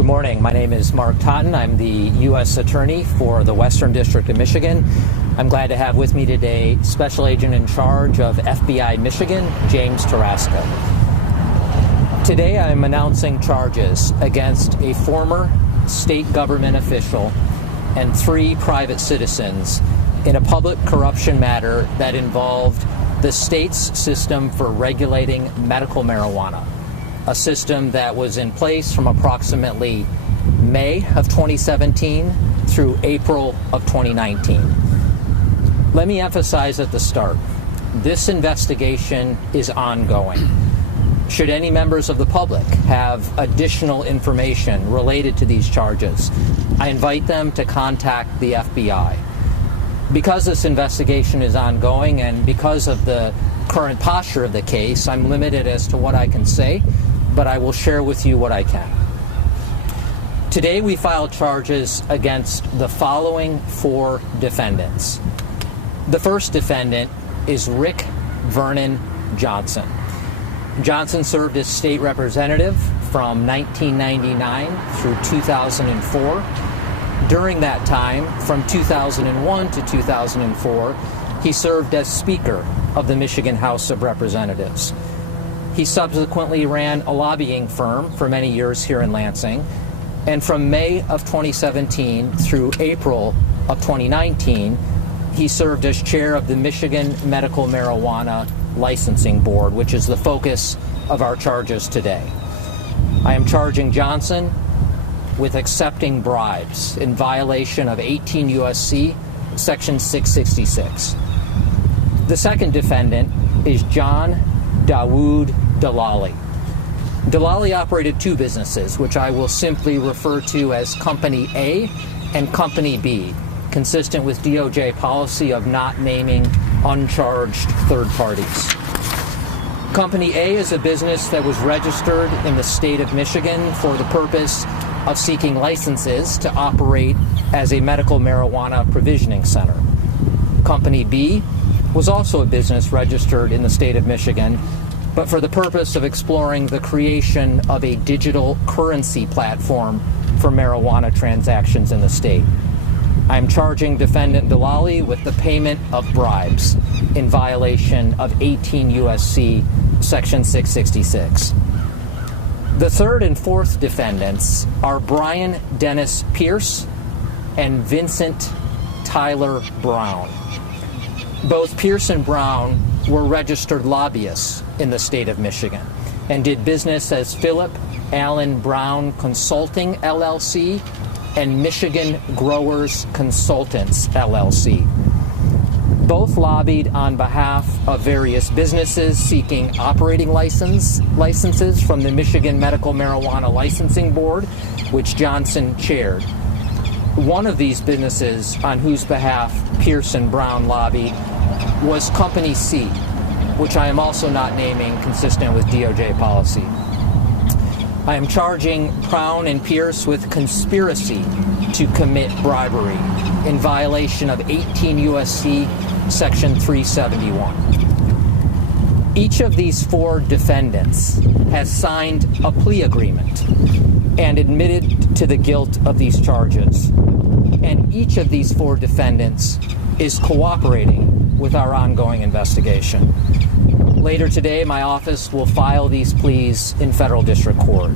Good morning. My name is Mark Totten. I'm the U.S. Attorney for the Western District of Michigan. I'm glad to have with me today Special Agent in Charge of FBI Michigan, James Tarasco. Today I'm announcing charges against a former state government official and 3 private citizens in a public corruption matter that involved the state's system for regulating medical marijuana, a system that was in place from approximately May of 2017 through April of 2019. Let me emphasize at the start, this investigation is ongoing. Should any members of the public have additional information related to these charges, I invite them to contact the FBI. Because this investigation is ongoing and because of the current posture of the case, I'm limited as to what I can say, but I will share with you what I can. Today we filed charges against the following 4 defendants. The first defendant is Rick Vernon Johnson. Johnson served as state representative from 1999 through 2004. During that time, from 2001 to 2004, he served as Speaker of the Michigan House of Representatives. He subsequently ran a lobbying firm for many years here in Lansing, and from May of 2017 through April of 2019, he served as chair of the Michigan Medical Marijuana Licensing Board, which is the focus of our charges today. I am charging Johnson with accepting bribes in violation of 18 U.S.C. Section 666. The second defendant is John Dawood Dalali. Dalali operated 2 businesses, which I will simply refer to as Company A and Company B, consistent with DOJ policy of not naming uncharged third parties. Company A is a business that was registered in the state of Michigan for the purpose of seeking licenses to operate as a medical marijuana provisioning center. Company B was also a business registered in the state of Michigan, but for the purpose of exploring the creation of a digital currency platform for marijuana transactions in the state. I'm charging defendant Dalali with the payment of bribes in violation of 18 U.S.C. Section 666. The third and fourth defendants are Brian Dennis Pierce and Vincent Tyler Brown. Both Pierce and Brown were registered lobbyists in the state of Michigan and did business as Philip Allen Brown Consulting, LLC, and Michigan Growers Consultants, LLC. Both lobbied on behalf of various businesses seeking operating licenses from the Michigan Medical Marijuana Licensing Board, which Johnson chaired. One of these businesses on whose behalf Pierce and Brown lobbied was Company C, which I am also not naming, consistent with DOJ policy. I am charging Brown and Pierce with conspiracy to commit bribery in violation of 18 U.S.C. Section 371. Each of these 4 defendants has signed a plea agreement and admitted to the guilt of these charges. And each of these 4 defendants is cooperating with our ongoing investigation. Later today, my office will file these pleas in federal district court.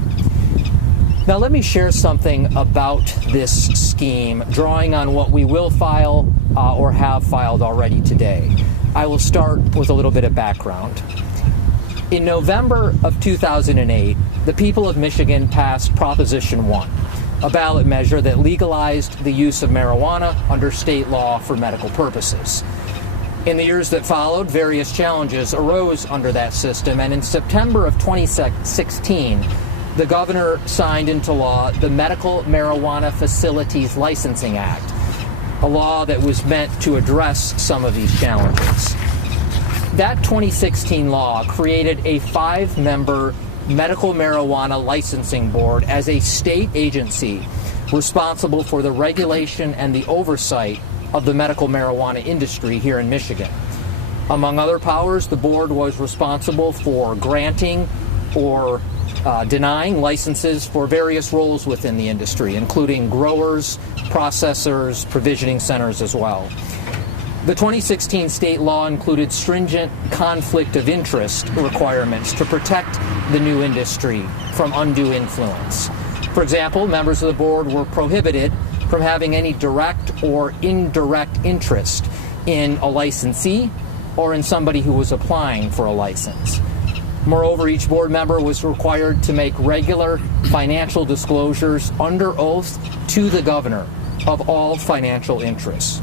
Now let me share something about this scheme, drawing on what we will file or have filed already today. I will start with a little bit of background. In November of 2008, the people of Michigan passed Proposition 1, a ballot measure that legalized the use of marijuana under state law for medical purposes. In the years that followed, various challenges arose under that system, and in September of 2016, the governor signed into law the Medical Marijuana Facilities Licensing Act, a law that was meant to address some of these challenges. That 2016 law created a 5-member Medical Marijuana Licensing Board as a state agency responsible for the regulation and the oversight of the medical marijuana industry here in Michigan. Among other powers, the board was responsible for granting or denying licenses for various roles within the industry, including growers, processors, provisioning centers as well. The 2016 state law included stringent conflict of interest requirements to protect the new industry from undue influence. For example, members of the board were prohibited from having any direct or indirect interest in a licensee or in somebody who was applying for a license. Moreover, each board member was required to make regular financial disclosures under oath to the governor of all financial interests.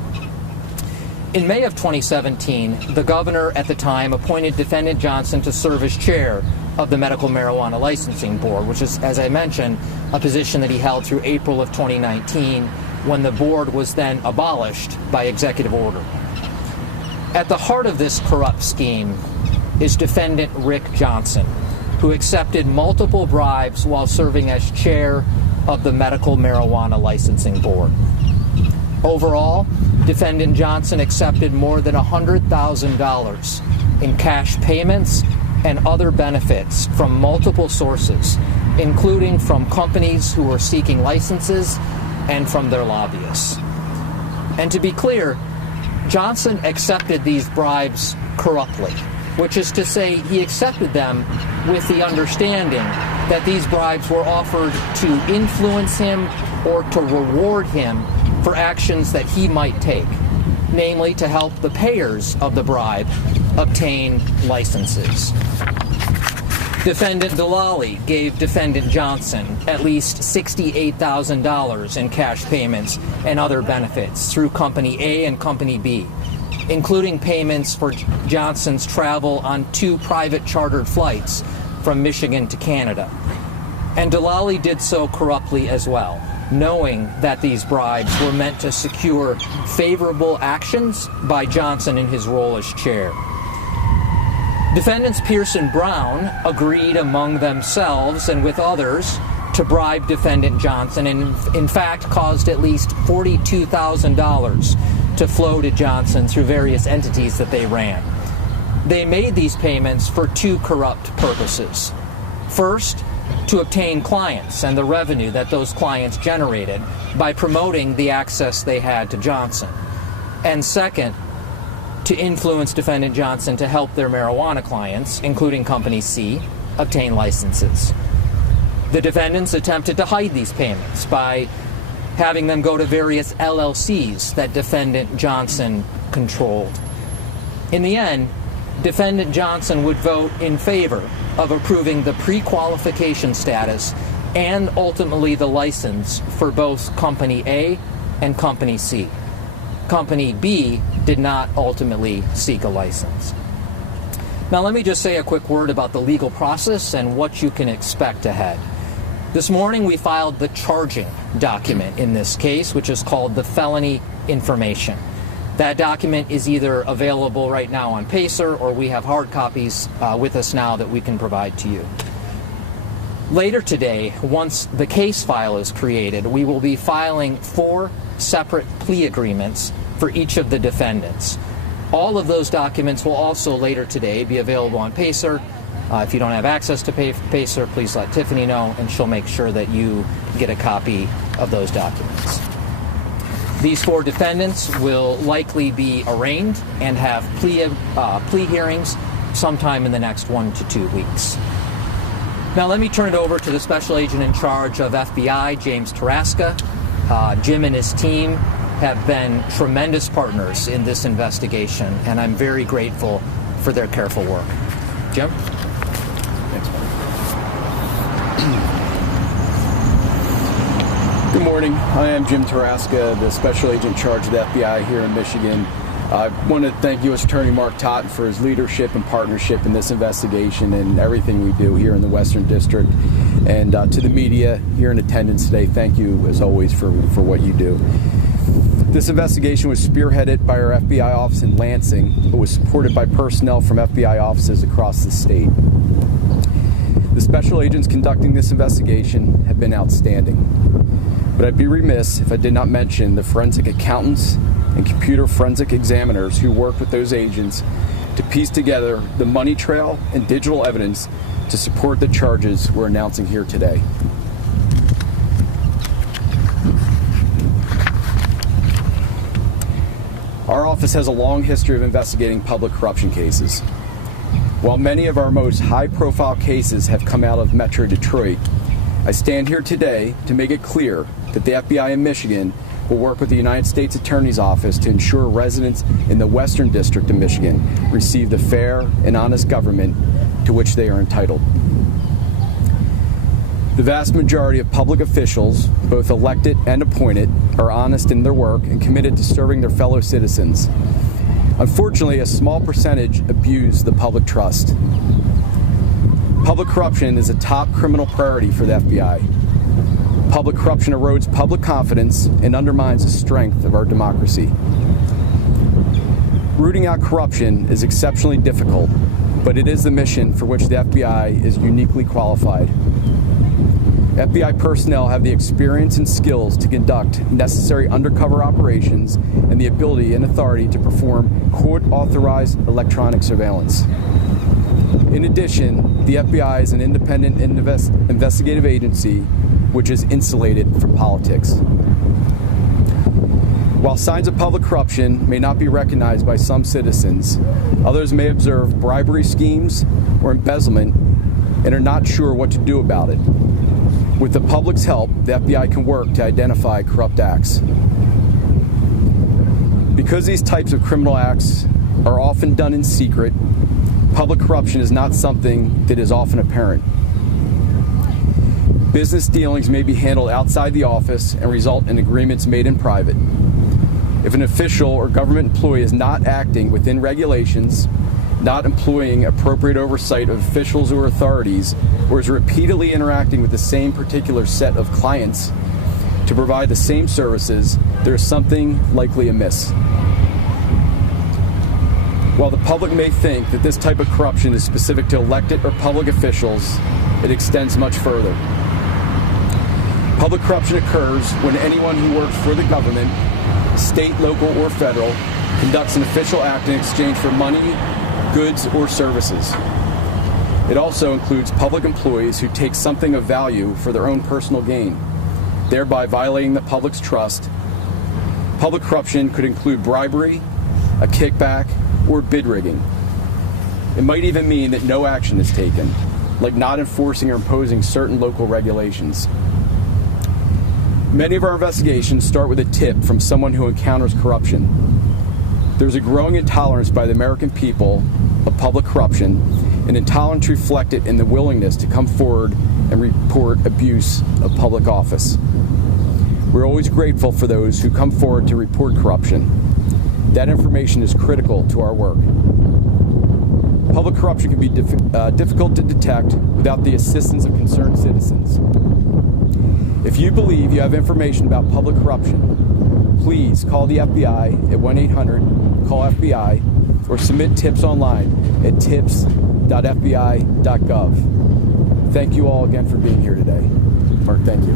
In May of 2017, the governor at the time appointed Defendant Johnson to serve as chair of the Medical Marijuana Licensing Board, which is, as I mentioned, a position that he held through April of 2019, when the board was then abolished by executive order. At the heart of this corrupt scheme is Defendant Rick Johnson, who accepted multiple bribes while serving as chair of the Medical Marijuana Licensing Board. Overall, Defendant Johnson accepted more than $100,000 in cash payments and other benefits from multiple sources, including from companies who were seeking licenses and from their lobbyists. And to be clear, Johnson accepted these bribes corruptly, which is to say he accepted them with the understanding that these bribes were offered to influence him or to reward him for actions that he might take, namely to help the payers of the bribe obtain licenses. Defendant Delali gave Defendant Johnson at least $68,000 in cash payments and other benefits through Company A and Company B, including payments for Johnson's travel on 2 private chartered flights from Michigan to Canada. And Delali did so corruptly as well, knowing that these bribes were meant to secure favorable actions by Johnson in his role as chair. Defendants Pierce and Brown agreed among themselves and with others to bribe Defendant Johnson, and in fact caused at least $42,000 to flow to Johnson through various entities that they ran. They made these payments for 2 corrupt purposes. First, to obtain clients and the revenue that those clients generated by promoting the access they had to Johnson. And second, to influence Defendant Johnson to help their marijuana clients, including Company C, obtain licenses. The defendants attempted to hide these payments by having them go to various LLCs that Defendant Johnson controlled. In the end, Defendant Johnson would vote in favor of approving the pre-qualification status and ultimately the license for both Company A and Company C. Company B did not ultimately seek a license. Now let me just say a quick word about the legal process and what you can expect ahead. This morning we filed the charging document in this case, which is called the felony information. That document is either available right now on Pacer, or we have hard copies with us now that we can provide to you. Later today, once the case file is created, we will be filing 4 separate plea agreements for each of the defendants. All of those documents will also later today be available on Pacer. If you don't have access to Pacer, please let Tiffany know, and she'll make sure that you get a copy of those documents. These 4 defendants will likely be arraigned and have plea hearings sometime in the next 1 to 2 weeks. Now let me turn it over to the Special Agent in charge of FBI, James Taraska. Jim and his team have been tremendous partners in this investigation, and I'm very grateful for their careful work. Jim? Thanks, Mark. Good morning. I am Jim Taraska, the Special Agent in charge of the FBI here in Michigan. I want to thank U.S. Attorney Mark Totten for his leadership and partnership in this investigation and everything we do here in the Western District. And to the media here in attendance today, thank you, as always, for what you do. This investigation was spearheaded by our FBI office in Lansing, but was supported by personnel from FBI offices across the state. The special agents conducting this investigation have been outstanding. But I'd be remiss if I did not mention the forensic accountants and computer forensic examiners who worked with those agents to piece together the money trail and digital evidence to support the charges we're announcing here today. Our office has a long history of investigating public corruption cases. While many of our most high-profile cases have come out of Metro Detroit, I stand here today to make it clear that the FBI in Michigan will work with the United States Attorney's Office to ensure residents in the Western District of Michigan receive the fair and honest government to which they are entitled. The vast majority of public officials, both elected and appointed, are honest in their work and committed to serving their fellow citizens. Unfortunately, a small percentage abuse the public trust. Public corruption is a top criminal priority for the FBI. Public corruption erodes public confidence and undermines the strength of our democracy. Rooting out corruption is exceptionally difficult, but it is the mission for which the FBI is uniquely qualified. FBI personnel have the experience and skills to conduct necessary undercover operations and the ability and authority to perform court-authorized electronic surveillance. In addition, the FBI is an independent investigative agency which is insulated from politics. While signs of public corruption may not be recognized by some citizens, others may observe bribery schemes or embezzlement and are not sure what to do about it. With the public's help, the FBI can work to identify corrupt acts. Because these types of criminal acts are often done in secret, public corruption is not something that is often apparent. Business dealings may be handled outside the office and result in agreements made in private. If an official or government employee is not acting within regulations, not employing appropriate oversight of officials or authorities, or is repeatedly interacting with the same particular set of clients to provide the same services, there is something likely amiss. While the public may think that this type of corruption is specific to elected or public officials, it extends much further. Public corruption occurs when anyone who works for the government, state, local, or federal, conducts an official act in exchange for money, goods, or services. It also includes public employees who take something of value for their own personal gain, thereby violating the public's trust. Public corruption could include bribery, a kickback, or bid rigging. It might even mean that no action is taken, like not enforcing or imposing certain local regulations. Many of our investigations start with a tip from someone who encounters corruption. There's a growing intolerance by the American people of public corruption, an intolerance reflected in the willingness to come forward and report abuse of public office. We're always grateful for those who come forward to report corruption. That information is critical to our work. Public corruption can be difficult to detect without the assistance of concerned citizens. If you believe you have information about public corruption, please call the FBI at 1-800-CALL-FBI or submit tips online at tips.fbi.gov. Thank you all again for being here today. Mark, thank you.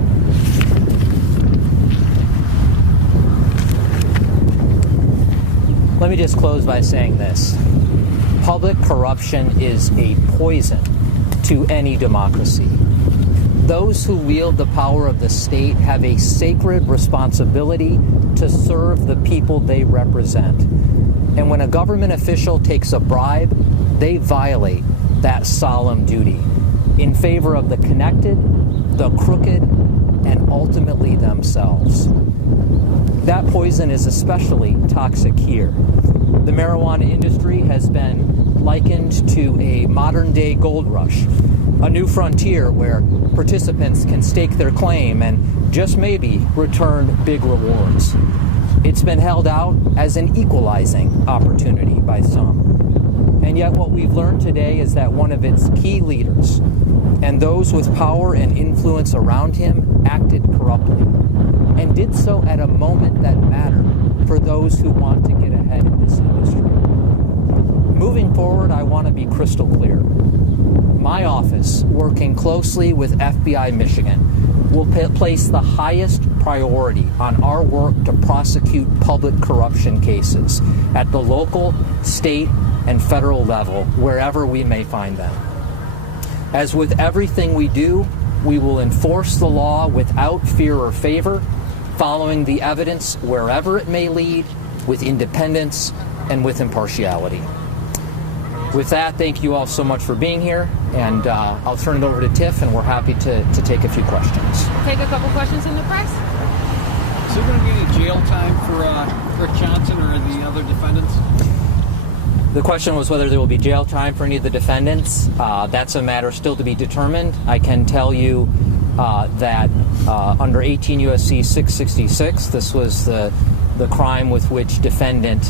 Let me just close by saying this. Public corruption is a poison to any democracy. Those who wield the power of the state have a sacred responsibility to serve the people they represent. And when a government official takes a bribe, they violate that solemn duty in favor of the connected, the crooked, and ultimately themselves. That poison is especially toxic here. The marijuana industry has been likened to a modern-day gold rush, a new frontier where participants can stake their claim and just maybe return big rewards. It's been held out as an equalizing opportunity by some. And yet what we've learned today is that one of its key leaders and those with power and influence around him acted corruptly and did so at a moment that mattered for those who want to get ahead in this industry. Moving forward, I want to be crystal clear. My office, working closely with FBI Michigan, will place the highest priority on our work to prosecute public corruption cases at the local, state, and federal level, wherever we may find them. As with everything we do, we will enforce the law without fear or favor, following the evidence wherever it may lead, with independence and with impartiality. With that, thank you all so much for being here, and I'll turn it over to Tiff, and we're happy to take a few questions. Take a couple questions from the press. Is there going to be any jail time for Rick Johnson or the other defendants? The question was whether there will be jail time for any of the defendants. That's a matter still to be determined. I can tell you that under 18 U.S.C. 666, this was the crime with which defendant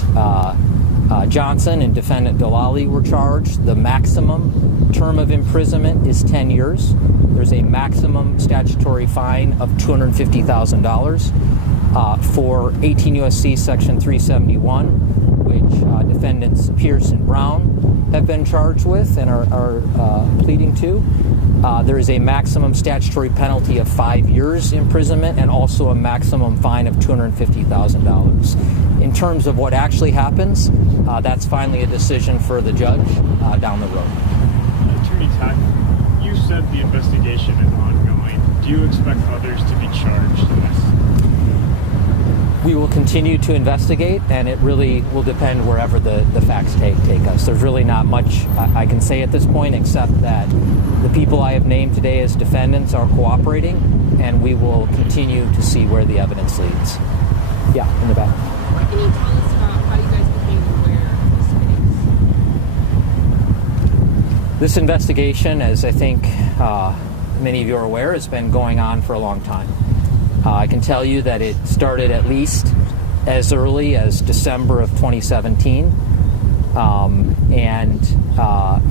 Johnson and defendant Delali were charged. The maximum term of imprisonment is 10 years. There's a maximum statutory fine of $250,000 for 18 U.S.C. Section 371, which defendants Pierce and Brown have been charged with and are pleading to. There is a maximum statutory penalty of 5 years imprisonment and also a maximum fine of $250,000. In terms of what actually happens, that's finally a decision for the judge down the road. Attorney Todd, you said the investigation is ongoing. Do you expect others to be charged in this? We will continue to investigate, and it really will depend wherever the facts take us. There's really not much I can say at this point, except that the people I have named today as defendants are cooperating, and we will continue to see where the evidence leads. Yeah, in the back. What can you tell us about how you guys became aware of this case? This investigation, as I think many of you are aware, has been going on for a long time. I can tell you that it started at least as early as December of 2017, and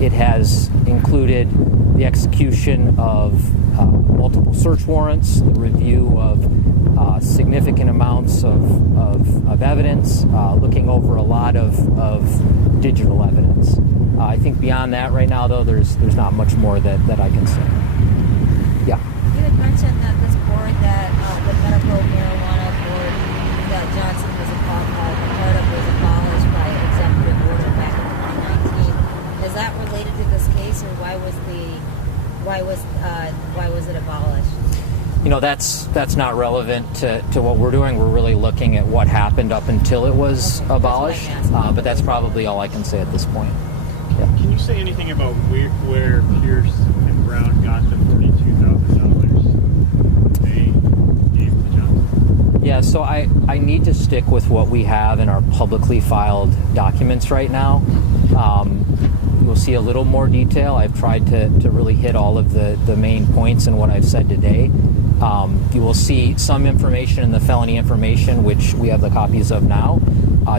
it has included the execution of multiple search warrants, the review of significant amounts of evidence, looking over a lot of digital evidence. I think beyond that right now, though, there's not much more that I can say. Yeah. You had mentioned that this board, that the medical marijuana board that Johnson was a part of, was abolished by executive order back in 2019. Is that related to this case, or why was it abolished? You know, that's not relevant to what we're doing. We're really looking at what happened up until it was abolished, but that's probably all I can say at this point. Yeah. Can you say anything about where Pierce and Brown got the $42,000 they gave to Johnson? Yeah, so I need to stick with what we have in our publicly filed documents right now. You'll see a little more detail. I've tried to really hit all of the main points in what I've said today. You will see some information in the felony information, which we have the copies of now.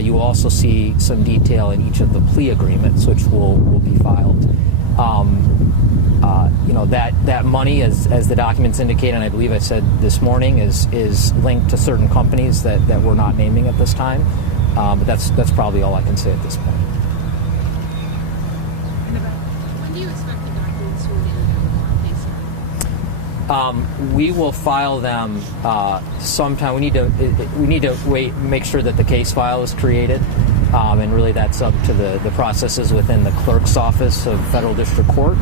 You will also see some detail in each of the plea agreements, which will be filed. You know, that money, as the documents indicate, and I believe I said this morning, is linked to certain companies that we're not naming at this time. But that's probably all I can say at this point. When do you expect the documents to be in the case? We will file them sometime. We need to wait, make sure that the case file is created, and really that's up to the processes within the clerk's office of Federal District Court.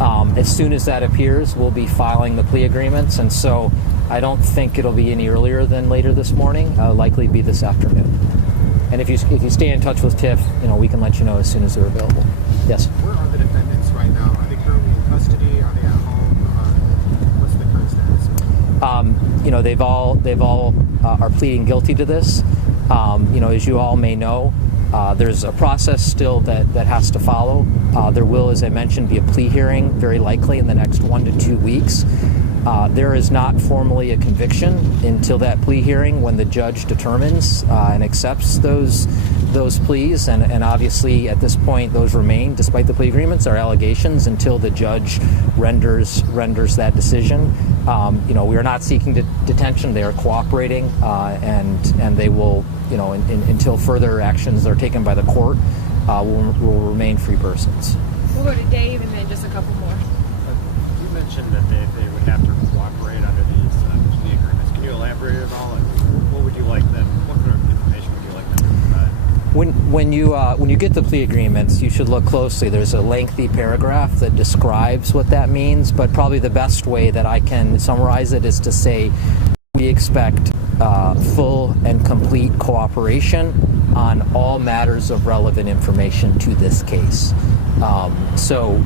As soon as that appears, we'll be filing the plea agreements, and so I don't think it'll be any earlier than later this morning. Likely be this afternoon. And if you stay in touch with Tiff, you know, we can let you know as soon as they're available. Yes. Where are the defendants right now? Are they currently in custody? Are they at home? What's the current status? You know, they've all are pleading guilty to this. You know, as you all may know, there's a process still that has to follow. There will, as I mentioned, be a plea hearing very likely in the next 1 to 2 weeks. There is not formally a conviction until that plea hearing, when the judge determines and accepts those pleas, and obviously at this point those remain, despite the plea agreements, are allegations until the judge renders that decision. You know, we are not seeking detention. They are cooperating, and they will, you know, until further actions are taken by the court, will remain free persons. We'll go to Dave and then just a couple more. You mentioned that they would have to cooperate under these plea agreements. Can you elaborate at all? And what would you like them? What kind of information would you like them to provide? When you get the plea agreements, you should look closely. There's a lengthy paragraph that describes what that means, but probably the best way that I can summarize it is to say we expect full and complete cooperation on all matters of relevant information to this case. So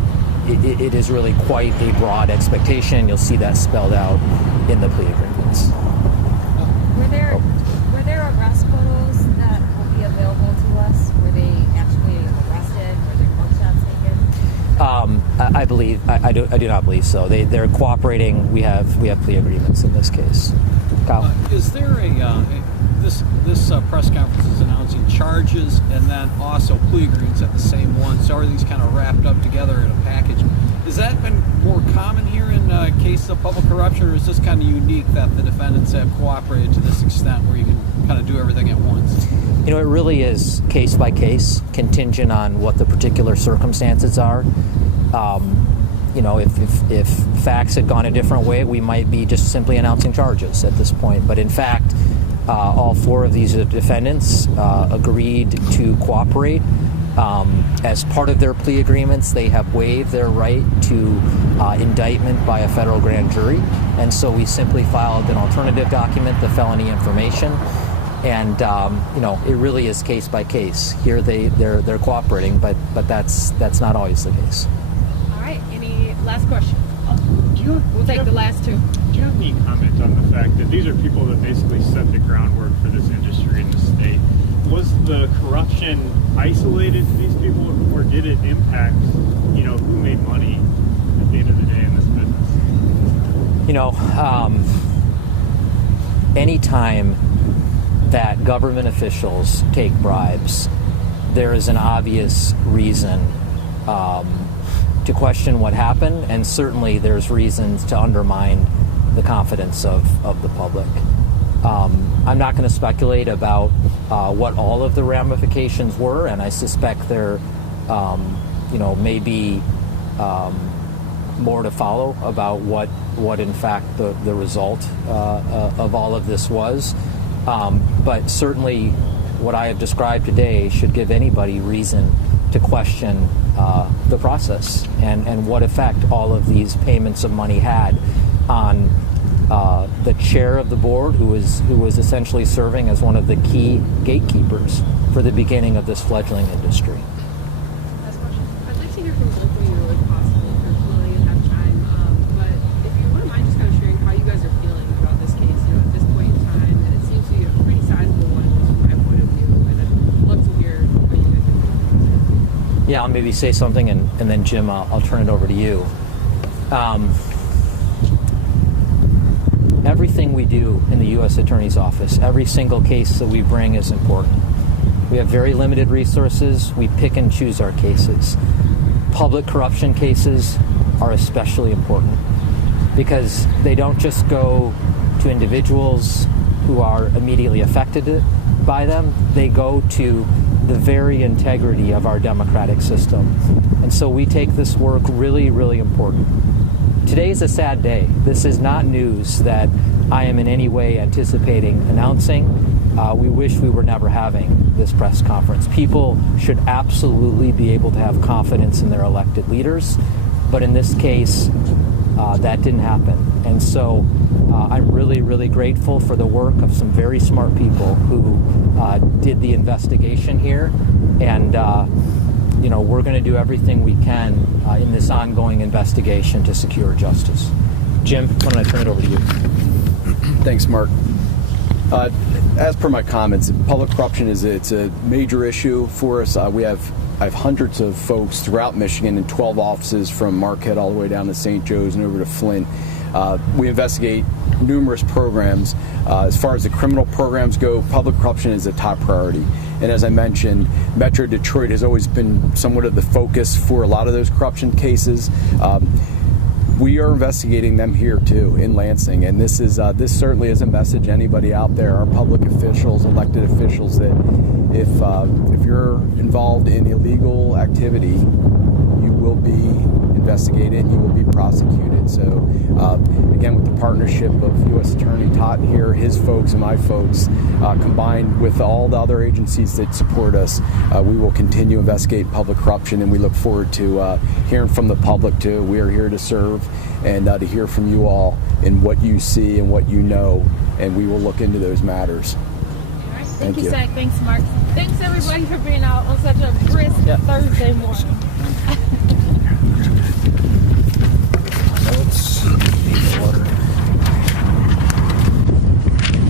it is really quite a broad expectation. You'll see that spelled out in the plea agreements. Were there arrest photos that will be available to us? Were they actually arrested? Were there mugshots taken? I do not believe so. They're cooperating. We have plea agreements in this case. Kyle? Is there this press conference is announcing charges and then also plea agreements at the same one, so everything's kind of wrapped up together in a package. Has that been more common here in cases of public corruption, or is this kind of unique that the defendants have cooperated to this extent where you can kind of do everything at once? It really is case by case, contingent on what the particular circumstances are. If facts had gone a different way, we might be just simply announcing charges at this point. But in fact, all four of these defendants agreed to cooperate. As part of their plea agreements, they have waived their right to indictment by a federal grand jury. And so we simply filed an alternative document, the felony information. And, it really is case by case. Here they're cooperating, but that's not always the case. All right. Any last question? We'll take the last two. Do you have any comment on the fact that these are people that basically set the groundwork for this industry in the state? Was the corruption isolated to these people, or did it impact, who made money at the end of the day in this business? Anytime that government officials take bribes, there is an obvious reason to question what happened, and certainly there's reasons to undermine the confidence of the public. I'm not going to speculate about what all of the ramifications were, and I suspect there, may be more to follow about what in fact the result of all of this was. But certainly what I have described today should give anybody reason to question the process and what effect all of these payments of money had on the chair of the board, who was essentially serving as one of the key gatekeepers for the beginning of this fledgling industry. Last question. I'd like to hear from both of you if possible. Personally, you have time. But if you wouldn't mind just kind of sharing how you guys are feeling about this case, at this point in time, and it seems to be a pretty sizable one just from my point of view, and I'd love to hear what you guys are feeling. Yeah, I'll maybe say something, and then Jim, I'll turn it over to you. Everything we do in the U.S. Attorney's Office, every single case that we bring is important. We have very limited resources. We pick and choose our cases. Public corruption cases are especially important because they don't just go to individuals who are immediately affected by them. They go to the very integrity of our democratic system. And so we take this work really, really important. Today is a sad day. This is not news that I am in any way anticipating announcing. We wish we were never having this press conference. People should absolutely be able to have confidence in their elected leaders, but in this case, that didn't happen. And so I'm really, really grateful for the work of some very smart people who did the investigation here. And we're going to do everything we can in this ongoing investigation to secure justice. Jim, why don't I turn it over to you? Thanks, Mark. As per my comments, public corruption it's a major issue for us. I have hundreds of folks throughout Michigan in 12 offices from Marquette all the way down to St. Joe's and over to Flint. We investigate numerous programs. As far as the criminal programs go, public corruption is a top priority. And as I mentioned, Metro Detroit has always been somewhat of the focus for a lot of those corruption cases. We are investigating them here too in Lansing, and this certainly is a message to anybody out there, our public officials, elected officials, that if you're involved in illegal activity, you will be investigated, you will be prosecuted. So again, with the partnership of U.S. Attorney Todd Totten here, his folks and my folks, combined with all the other agencies that support us, we will continue to investigate public corruption, and we look forward to hearing from the public too. We are here to serve and to hear from you all in what you see and what you know, and we will look into those matters. Thank you, Zach. Thanks, Mark. Thanks, everybody, for being out on such a brisk Thursday morning.